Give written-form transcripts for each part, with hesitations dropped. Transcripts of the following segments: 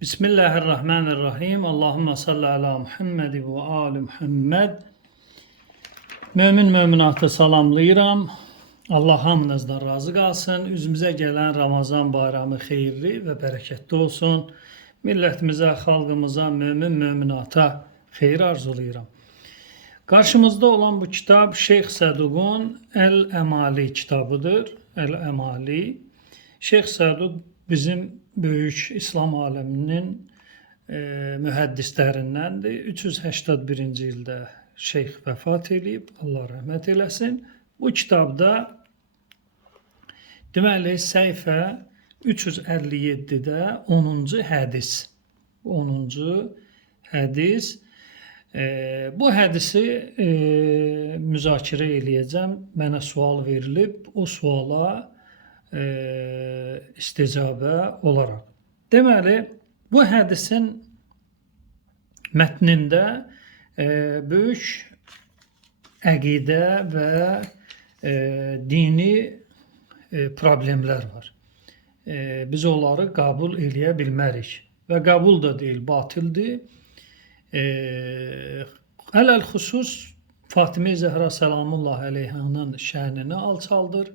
Bismillahirrahmanirrahim. Allahümme salli ala Muhammed ve ali Muhammed. Möminatı salamlayıram. Allah hamınızdan razı qalsın. Üzümüzə gələn Ramazan bayramı xeyirli və bərəkətli olsun. Millətimizə, xalqımıza, möminata xeyir arzulayıram. Qarşımızda olan bu kitab Şeyx Səduqun Əl-Əmali kitabıdır. Əl-Əmali. Şeyx Səduq bizim böyük İslam aləminin mühəddislərindəndir. 381-ci ildə şeyx vəfat edib, Allah rəhmət eləsin. Bu kitabda deməli səhifə 357-də 10-cu hədis. 10-cu hədis. Bu hədisi müzakirə eləyəcəm. Mənə sual verilib. O suala isticabə olaraq. Deməli, bu hədisin mətnində böyük əqidə və dini problemlər var. Biz onları qəbul eləyə bilmərik və qəbul da deyil, batildir. Ələl-xüsus Fatimə Zəhra Səlamullah əleyhanın şənini alçaldır.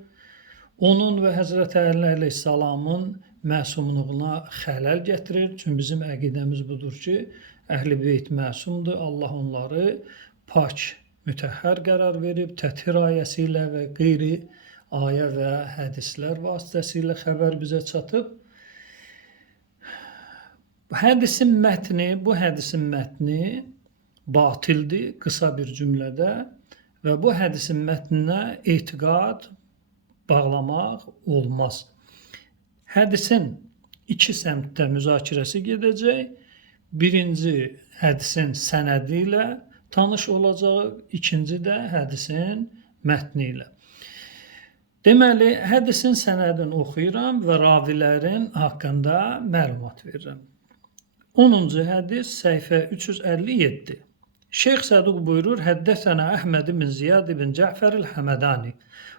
Onun və Həzrəti Əli əleyhissalamın məsumluğuna xələl gətirir. Çünki bizim əqidəmiz budur ki, Əhl-i Beyt məsumdur. Allah onları pak, mütəhhər qərar verib, təthir ayəsi ilə və qeyri ayə və hədislər vasitəsilə xəbər bizə çatıb. Bu hədisin mətni batildir, qısa bir cümlədə və bu hədisin mətninə etiqad bağlamaq olmaz. Hədisin iki səmtdə müzakirəsi gedəcək. Birinci hədisin sənədi ilə tanış olacaq, ikinci də hədisin mətni ilə. Deməli, hədisin sənədini oxuyuram və ravilərin haqqında məlumat verirəm. 10-cu hədis, səhifə 357. Şeyx Səduq buyurur, Həddəsənə Əhməd ibn Ziyad ibn Cəfər el-Həmədani.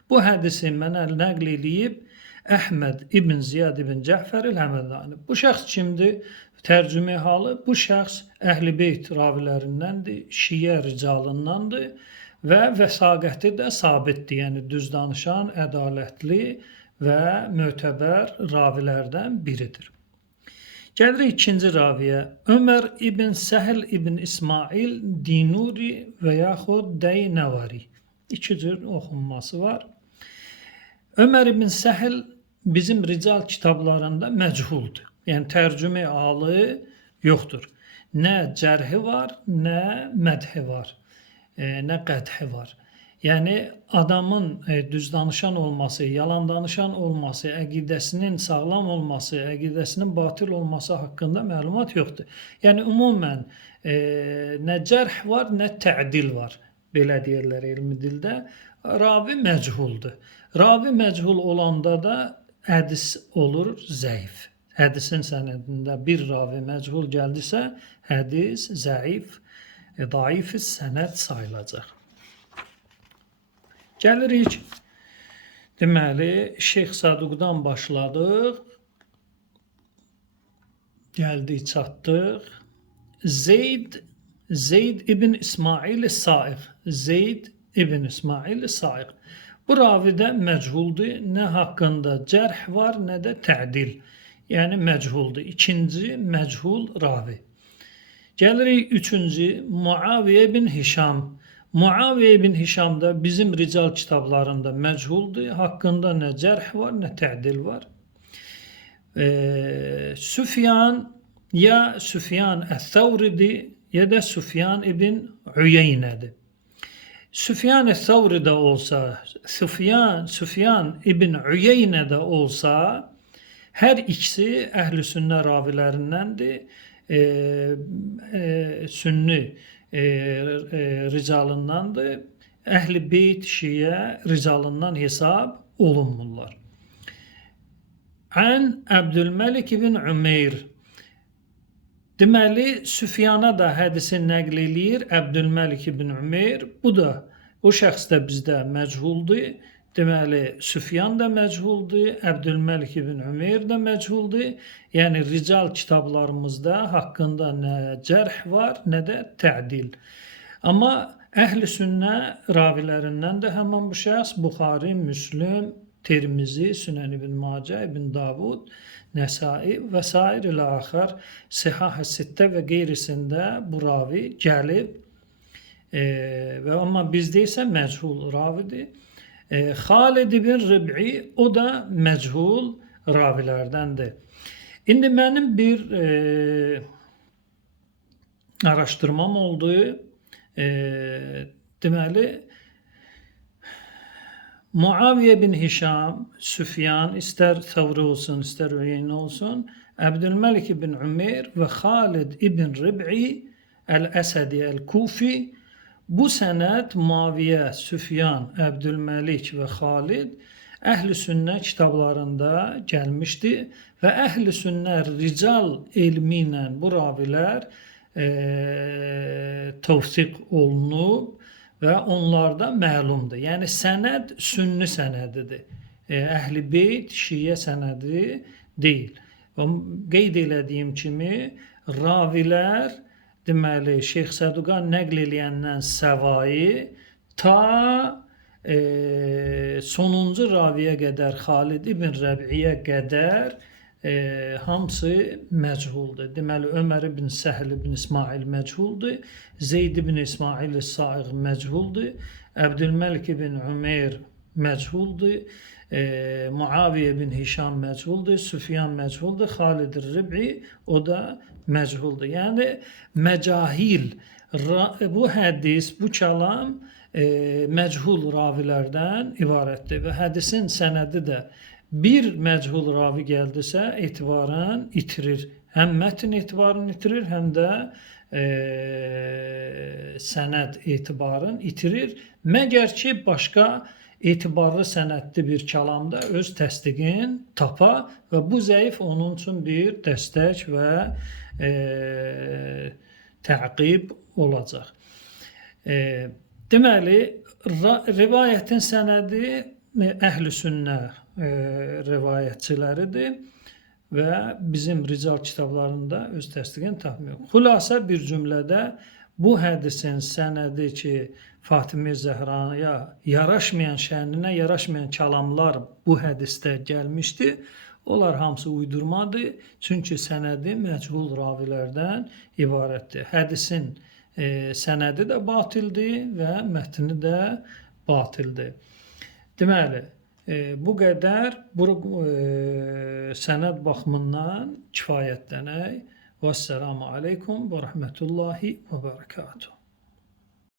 Bu hədisi mənə nəql edib Əhməd ibn Ziyad ibn Cəfər el-Həmədani. Bu şəxs kimdir? Tərcümə halı, bu şəxs Əhl-i Beyt ravilərindəndir, Şiyə ricalındandır və vəsaqəti də sabitdir. Yəni düz danışan, ədalətli və mötəbər ravilərdən biridir. Gəlirik ikinci raviyə. Ömər ibn Səhl ibn İsmail Dinuri və yaxud Deynəvari. İki cür oxunması var. Ömər ibn Səhl bizim rical kitablarında məchuldur. Yəni tərcümə halı yoxdur. Nə cərhi var, nə mədhi var, nə qədhi var. Yəni adamın düz danışan olması, yalan danışan olması, əqidəsinin sağlam olması, əqidəsinin batil olması haqqında məlumat yoxdur. Yəni ümumən nə cərh var, nə tədil var. Belə deyirlər elmi dildə. Ravi məchuldur. Ravi məchul olanda da hədis olur zəif. Hədisin sənədində bir ravi məchul gəldisə, hədis zəif, daif sənəd sayılacaq. Gəlirik, deməli, Şeyx Səduqdan başladıq, gəldik, çatdıq. Zeyd ibn İsmail Saiq. Zeyd ibn İsmail Saiq. Bu ravidə məchuldur, nə haqqında cərh var, nə də tədil. Yəni məchuldur. İkinci məchul ravi. Gəlirik üçüncü, Muaviyə ibn Hişam. Muaviyə ibn Hişam da bizim rical kitablarında məchuldur. Haqqında nə cərh var, nə tədil var. Süfyan ya Süfyan Əth-Thawridir, ya da Süfyan ibn Üyeynədir. Süfyan Əth-Thawri də olsa, Süfyan ibn Üyeynə də olsa, hər ikisi əhl-i sünnə ravilərindəndir. Sünni ricalındandır. Əhl-i Beyt Şiyə ricalından hesab olunmurlar. Ən Əbdülməlik ibn Ümeyr. Deməli, Süfyana da hədisi nəql eləyir Əbdülməlik ibn Ümeyr. Bu şəxs də bizdə məchuldur. deməli, Süfyan da məchuldur, Əbdülməlik ibn Ümeyr də məchuldur. Yəni rical kitablarımızda haqqında nə cərh var, nə də tədil. Amma Əhl-i Sünnə ravilərindən də həmin bu şəxs Buxari, Müslim, Tirmizi, Sünən ibn Macə, ibn Davud, Nəsai və sair ilə axır Sihah-ı Sittə və qeyrisində bu ravi gəlib. Və amma bizdə isə məchul ravidir. Xalid ibn Rib'i o da məchul ravilərdəndir. İndi mənim bir araşdırmam oldu. Deməli, Muaviyə bin Hişam, Süfyan, istər Thawri olsun, istər Üyeynə olsun, Əbdülməlik ibn Ümeyr və Xalid ibn Rib'i Əl-Əsədi Əl-Kufi bu sənəd Muaviyə, Süfyan, Əbdülməlik və Xalid Əhl-i Sünnə kitablarında gəlmişdi və Əhl-i Sünnə rical elmi ilə bu ravilər tövsiq olunub və onlarda məlumdur. Yəni sənəd sünni sənədidir. Əhl-i Beyt şiə sənədi deyil. Qeyd elədiyim kimi ravilər deməli Şeyx Səduqan nəql eləyəndən səvayı ta sonuncu raviyə qədər Xalid ibn Rəbiyə qədər hamısı məchuldur. Deməli Ömər ibn Səhl ibn İsmail məchuldur, Zeyd ibn İsmail Saiq məchuldur, Əbdülməlik ibn Ümeyr məchuldur, Muaviyə ibn Hişam məchuldur, Süfyan məchuldur, Xalid Rib'i o da məchuldur. Yəni məcahil bu hədis, bu kəlam məchul ravilərdən ibarətdir və hədisin sənədi də bir məchul ravi gəldisə etibarən itirir. Həm mətn etibarını itirir, həm də sənəd etibarını itirir. Məgər ki, başqa etibarlı sənədli bir kəlamda öz təsdiqin tapa və bu zəif onun üçün bir dəstək və təqib olacaq. Deməli, rivayətin sənədi Əhl-i Sünnə rivayətçiləridir və bizim rical kitablarında öz təsdiqini tapmıyor. Xülasə bir cümlədə bu hədisin sənədi ki, Fatimə Zəhraya yaraşmayan, şəninə yaraşmayan kəlamlar bu hədisdə gəlmişdi. Onlar hamısı uydurmadır. Çünki sənədi məchul ravilərdən ibarətdir. Hədisin sənədi də batildir və mətni də batildir. Deməli, bu qədər bu sənəd baxımından kifayətlənək. Vəssalamu aleykum və rəhmətullahi və bərəkatuhu.